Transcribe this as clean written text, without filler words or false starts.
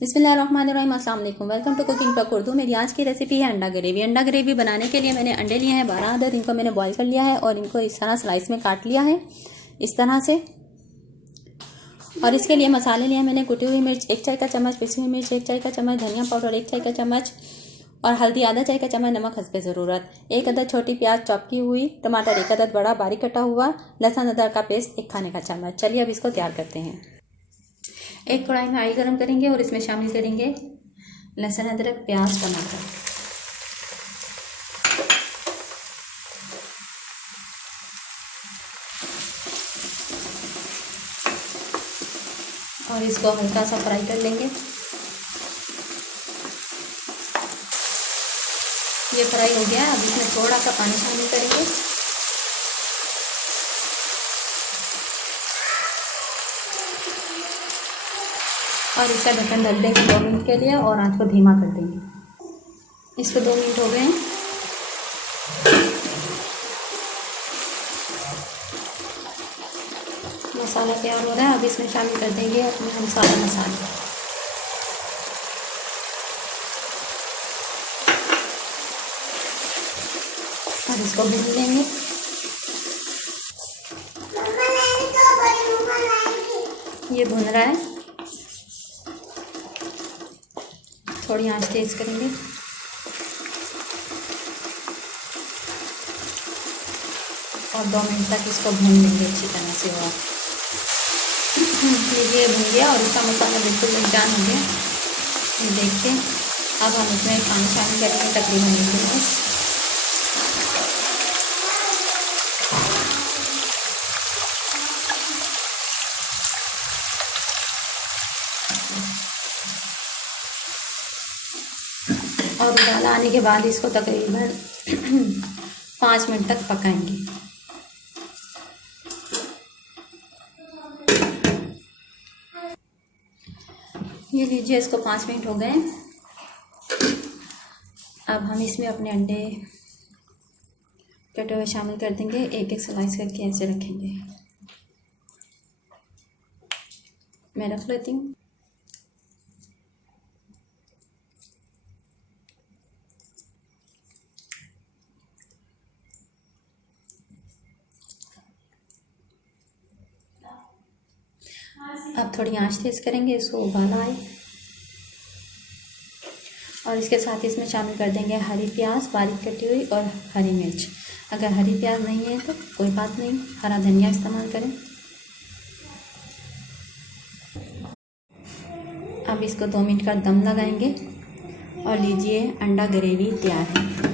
बिस्मिल्लाहिर्रहमानिर्रहीम, अस्सलाम वालेकुम। Welcome to cooking talk Urdu. मेरी आज की रेसिपी है अंडा ग्रेवी। अंडा ग्रेवी बनाने के लिए मैंने अंडे लिए हैं 12 अदद। इनको मैंने बॉईल कर लिया है और इनको इस तरह स्लाइस में काट लिया है, इस तरह से। और इसके लिए मसाले लिए मैंने कुटी हुई मिर्च 1 चाय का चम्मच, पिसी हुई मिर्च 1 चाय का चम्मच, धनिया पाउडर 1 चाय का चम्मच और हल्दी आधा चाय का चम्मच, नमक हस्बे ज़रूरत, 1 अदद छोटी प्याज चॉप की हुई, टमाटर 1 अदद बड़ा बारीक कटा हुआ, लहसुन अदरक का पेस्ट 1 खाने का चम्मच। चलिए अब इसको तैयार करते हैं। एक कढ़ाई में ऑयल गरम करेंगे और इसमें शामिल करेंगे लहसुन अदरक प्याज टमाटर। और इसको हल्का सा फ्राई कर लेंगे। ये फ्राई हो गया है। अब इसमें थोड़ा सा पानी शामिल करेंगे और इसका ढक्कन ढक देंगे 2 मिनट के लिए और आंच को धीमा कर देंगे। इसको 2 मिनट हो गए हैं। मसाला तैयार हो रहा है। अब इसमें शामिल कर देंगे अपने हम सारे मसाले। और इसको भून लेंगे। ये भुन रहा है, थोड़ी आंच तेज करेंगे और 2 मिनट तक इसको भून लेंगे अच्छी तरह से। और ये भून गया और इसका मसाला बिल्कुल जान हो गया, ये देखिए। अब हम इसमें पानी शामिल करेंगे तकरीबन 1 गिलास। और उबाला आने के बाद इसको तकरीबन 5 मिनट तक पकाएंगे। ये लीजिए, इसको 5 मिनट हो गए। अब हम इसमें अपने अंडे कटे हुए शामिल कर देंगे, एक एक स्लाइस करके ऐसे रखेंगे। मैं रख लेती हूँ। अब थोड़ी आंच तेज करेंगे, इसको उबाला आए और इसके साथ इसमें शामिल कर देंगे हरी प्याज बारीक कटी हुई और हरी मिर्च। अगर हरी प्याज नहीं है तो कोई बात नहीं, हरा धनिया इस्तेमाल करें। अब इसको 2 मिनट का दम लगाएंगे और लीजिए अंडा ग्रेवी तैयार है।